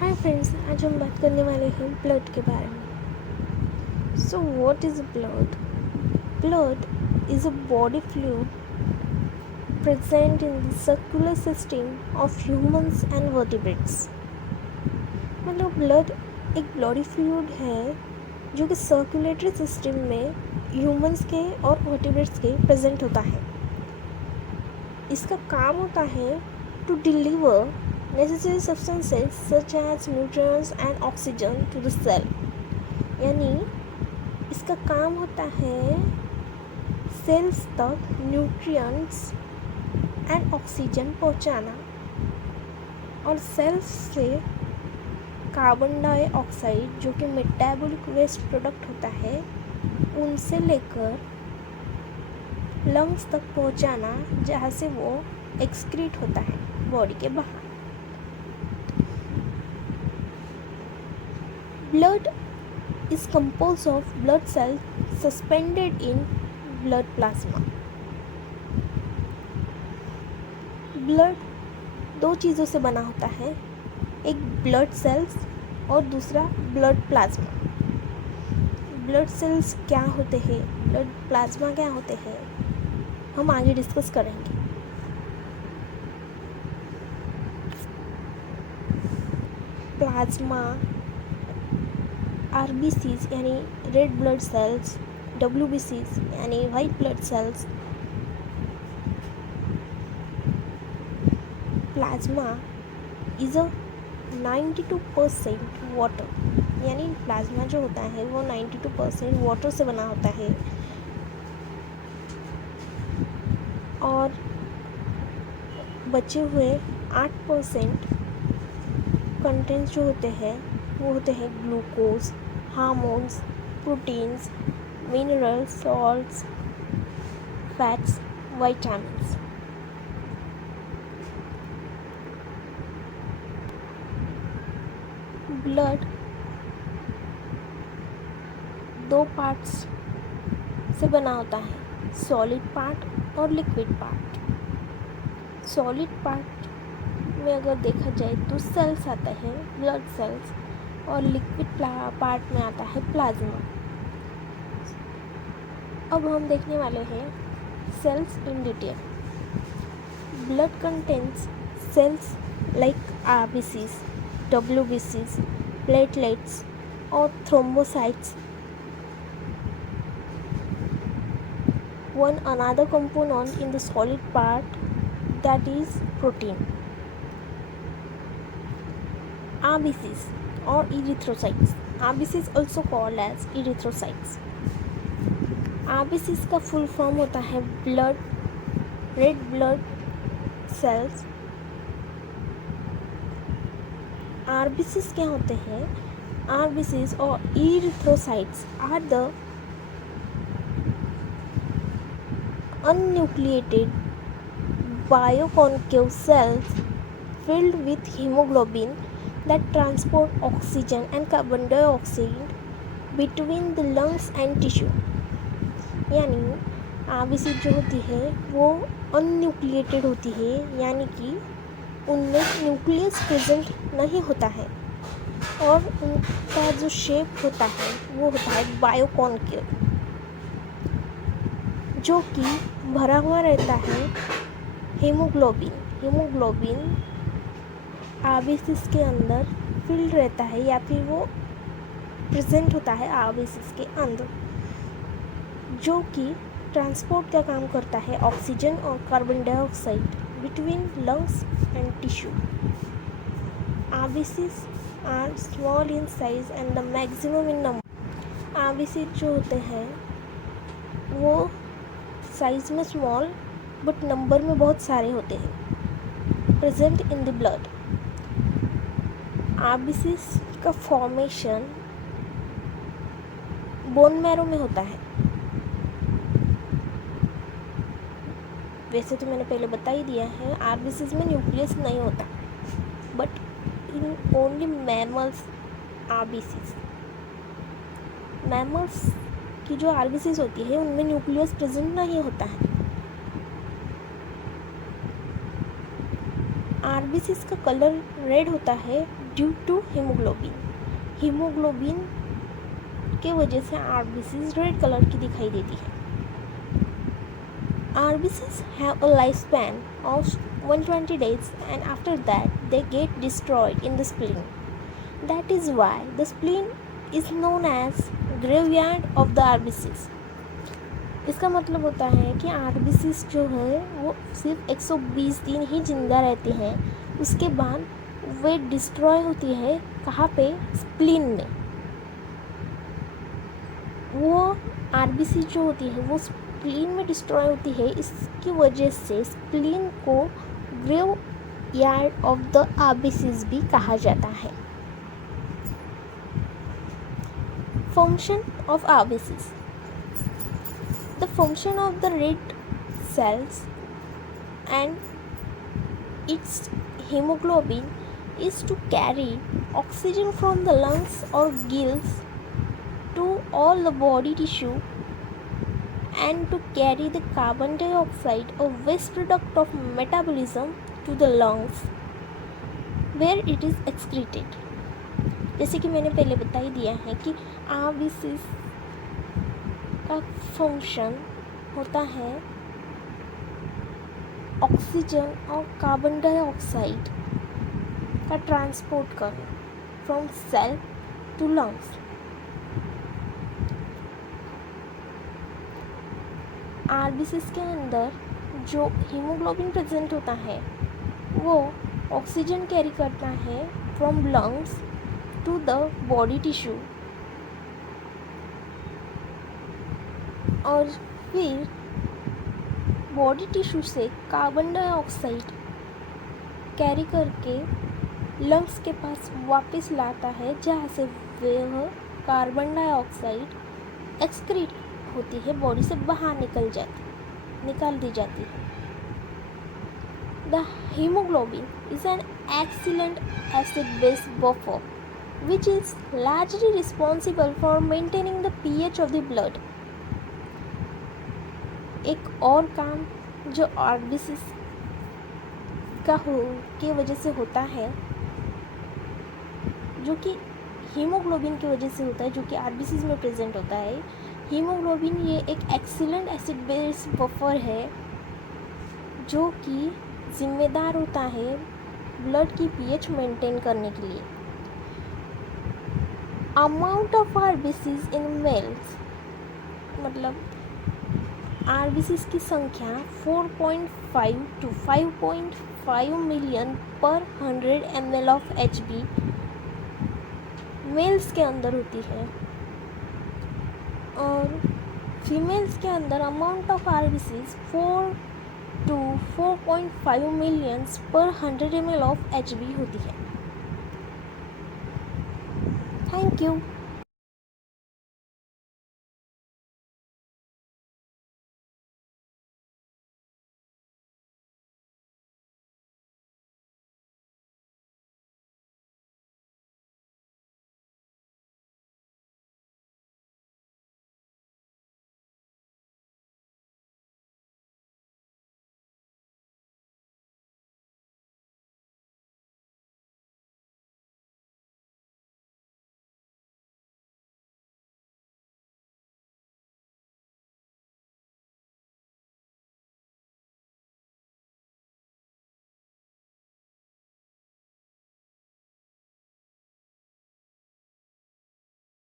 Hi friends, आज हम बात करने वाले हैं ब्लड के बारे में। So what is blood? Blood is a body fluid present in the circular system of humans and vertebrates. मतलब ब्लड एक बॉडी फ्लूइड है जो कि सर्कुलेटरी सिस्टम में ह्यूमंस के और वर्टिब्रेट्स के प्रेजेंट होता है। इसका काम होता है to deliver necessary substances such as nutrients and oxygen to the cell। यानी इसका काम होता है सेल्स तक न्यूट्रिएंट्स एंड ऑक्सीजन पहुंचाना और सेल्स से कार्बन डाइऑक्साइड जो कि मेटाबॉलिक वेस्ट प्रोडक्ट होता है उनसे लेकर लंग्स तक पहुंचाना, जहाँ से वो एक्सक्रीट होता है बॉडी के बाहर। Blood is composed of blood cells suspended in blood plasma। Blood दो चीज़ों से बना होता है, एक ब्लड सेल्स और दूसरा ब्लड प्लाज्मा। ब्लड सेल्स क्या होते हैं, ब्लड प्लाज्मा क्या होते हैं, हम आगे डिस्कस करेंगे। प्लाज्मा आरबीसीज यानी रेड ब्लड सेल्स, डब्ल्यूबीसीज यानी white blood cells. Plasma is a 92% water, यानी प्लाज्मा जो होता है वो 92% वाटर से बना होता है और बचे हुए 8% कंटेंट्स जो होते हैं वो होते हैं glucose, hormones, proteins, minerals, salts, fats, vitamins. Blood दो पार्ट्स से बना होता है, सॉलिड पार्ट और लिक्विड पार्ट। सॉलिड पार्ट में अगर देखा जाए तो सेल्स आते हैं, ब्लड सेल्स, और लिक्विड पार्ट में आता है प्लाज्मा। अब हम देखने वाले हैं cells in detail. Blood contains cells like RBCs, डब्ल्यूबीसीज, प्लेटलेट्स और thrombocytes. One another component in the solid part, that is protein। RBCs or erythrocytes, RBCs also called as erythrocytes। RBCs का फुल फॉर्म होता है red blood cells. RBCs क्या होते हैं? RBCs और erythrocytes are the unnucleated bioconcave cells filled with hemoglobin that transport oxygen and carbon dioxide between the lungs and tissue। यानी RBC जो होती है वो अनन्यूक्लिएटेड होती है, यानी कि उनमें न्यूक्लियस प्रेजेंट नहीं होता है और उनका जो शेप होता है वो होता है बायोकॉन्केव, जो कि भरा हुआ रहता है हीमोग्लोबिन आरबीसीज के अंदर फिल्ड रहता है, या फिर वो प्रेजेंट होता है आरबीसीज के अंदर, जो कि ट्रांसपोर्ट का काम करता है ऑक्सीजन और carbon dioxide between lungs and tissue. RBCs are small in size and the maximum in number. RBCs जो होते हैं वो साइज में स्मॉल बट नंबर में बहुत सारे होते हैं, present in the blood. RBCs का फॉर्मेशन बोन मैरो में होता है। वैसे तो मैंने पहले बता ही दिया है, आरबीसीज में न्यूक्लियस नहीं होता, but in only mammals RBCs, mammals की जो आरबीसीज होती है उनमें न्यूक्लियस प्रेजेंट नहीं होता है। आरबीसीज का कलर रेड होता है ड्यू टू हीमोग्लोबिन। हीमोग्लोबिन के वजह से आरबीसीज रेड कलर की दिखाई देती है। RBCs have a life span of 120 days and after that they get destroyed in the spleen. That is why the spleen is known as graveyard of the RBCs. इसका मतलब होता है कि RBCs जो है वो सिर्फ 120 दिन ही जिंदा रहती हैं, उसके बाद वे डिस्ट्रॉय होती है। कहाँ पे? स्प्लीन में। वो आरबीसी जो होती है वो स्प्लीन में डिस्ट्रॉय होती है। इसकी वजह से स्प्लीन को graveyard of the RBCs भी कहा जाता है। Function of RBCs. The function of the red cells and its hemoglobin is to carry oxygen from the lungs or gills to all the body tissue and to carry the carbon dioxide, a waste product of metabolism, to the lungs where it is excreted. जैसे कि मैंने पहले बता ही दिया है कि RBCs का function होता है ऑक्सीजन और कार्बन डाइऑक्साइड का ट्रांसपोर्ट करना from cell to lungs. RBCs के अंदर जो हीमोग्लोबिन प्रेजेंट होता है वो ऑक्सीजन कैरी करता है from lungs to the body tissue और फिर बॉडी टिश्यू से कार्बन डाइऑक्साइड कैरी करके लंग्स के पास वापस लाता है, जहाँ से वह कार्बन डाइऑक्साइड एक्सक्रीट होती है, बॉडी से बाहर निकाल दी जाती है। The haemoglobin is an excellent acid base buffer which is largely responsible for maintaining the pH of the blood. एक और काम जो आरबीसीज का की वजह से होता है, जो कि हीमोग्लोबिन की वजह से होता है, जो कि आरबीसीज में प्रेजेंट होता है। हीमोग्लोबिन ये एक एक्सीलेंट एसिड बेस बफर है जो कि जिम्मेदार होता है ब्लड की पीएच मेंटेन करने के लिए। Amount of RBCs in males, मतलब आरबीसीज की संख्या 4.5 to 5.5 मिलियन पर 100 ml ऑफ एचबी मेल्स के अंदर होती है और फीमेल्स के अंदर amount of RBCs 4 to 4.5 million पर 100 ml ऑफ एचबी होती है। Thank you.